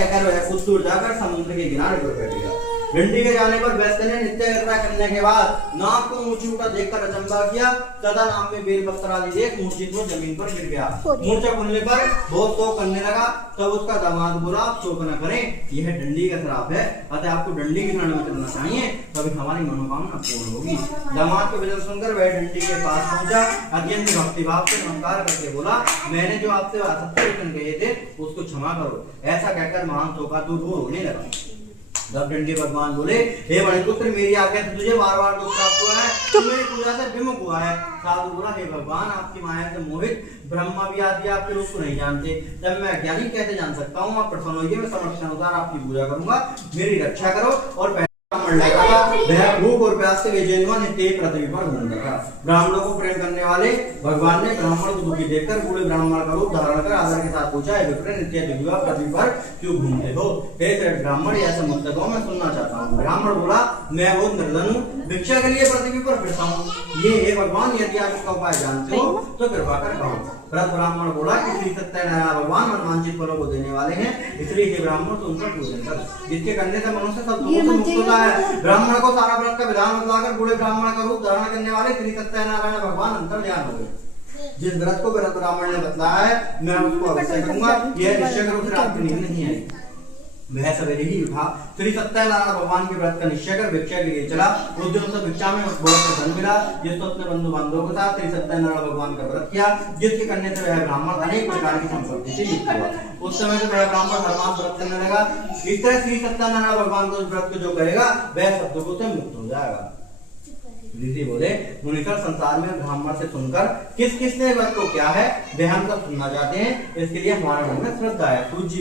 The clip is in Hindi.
कहकर वह कुछ दूर जाकर समुद्र के किनारे पर बैठ गया। भिंडी के जाने पर वैश्य ने नित्य यात्रा करने के बाद नाक को ऊंची उठा देखकर अचंभा किया तथा नाक में बेलपत्र आदि देख मूर्छित वो जमीन पर गिर गया। मूर्छा खुलने पर बहुत शोक करने लगा। तब उसका दामाद बोला, आप शोक न करें, यह डंडी का श्राप है, अतः आपको डंडी की शरण में चलना चाहिए, तभी हमारी मनोकामना पूर्ण होगी। दामाद के वचन सुनकर वह डंडी के पास पहुंचा, अत्यंत भक्तिभाव से नमस्कार करके बोला, मैंने जो आपसे असत्य वचन कहे थे उसको क्षमा करो। ऐसा कहकर महान शोकातुर वो रोने लगा। जब डंडी भगवान बोले, हे मणिपुत्र, मेरी आज्ञा से तुझे बार बार दुख प्राप्त हुआ है, तू मेरी पूजा से विमुख हुआ है। साधु बोला, हे भगवान, आपकी माया से मोहित ब्रह्मा भी आदि आपके लोग को नहीं जानते, जब मैं अज्ञानी कैसे जान सकता हूँ। आप प्रसन्न होइए, मैं समर्थ अनुसार आपकी पूजा करूंगा, मेरी रक्षा करो। और वह भूख और प्यास से बेचैन नित्य पृथ्वी पर घूमता था। ब्राह्मणों को प्रेम करने वाले भगवान ने ब्राह्मण को दुखी देखकर बूढ़े ब्राह्मण का रूप धारण कर आदर के साथ पूछा, विप्र, नित्य दिव्या पृथ्वी पर क्यों घूमते हो? हे श्रेष्ठ ब्राह्मण, ऐसा मत कहो, मैं सुनना चाहता हूँ। ब्राह्मण बोला, मैं बहुत निर्धन हूँ, भिक्षा के लिए पृथ्वी पर फिरता हूँ। ये हे भगवान, यदि आप इसका उपाय जानते हो तो कृपा कर कहो। ब्राह्मण बोला कि श्री सत्यनारायण भगवान मनवांछित फलों को देने वाले हैं, इसलिए हे ब्राह्मण तो उनका पूजन कर, जिसके करने से मनुष्य सब दुखों से मुक्त होता है। ब्राह्मण को सारा व्रत का विधान बतलाकर बूढ़े ब्राह्मण का रूप धारण करने वाले श्री सत्यनारायण भगवान अंतर्ध्यान हो गए। जिस व्रत को ब्राह्मण ने बतलाया है मैं उसको अवश्य करूंगा, यह निश्चय करो, फिर आपकी नींद नहीं आएगी। वह सवेरे ही उठा, श्री सत्यनारायण भगवान के व्रत का निश्चय कर भिक्षा के लिए चला। उस दिन उसे भिक्षा में बहुत धन मिला, जिससे उसने बंधु बांधवों के साथ श्री सत्यनारायण भगवान का व्रत किया, जिसके करने से वह ब्राह्मण अनेक प्रकार की संपत्ति से युक्त हुआ। उस समय से वह ब्राह्मण हर मास व्रत करने लगा। इस तरह श्री सत्यनारायण भगवान को व्रत को जो करेगा वह सब दुखों से मुक्त हो जाएगा। ऋषि बोले, मुनिकर, संसार में ब्राह्मण से सुनकर किस किसने व्रत को क्या है वह हम सब सुनना चाहते हैं, इसके लिए हमारे मन में श्रद्धा है। सूत जी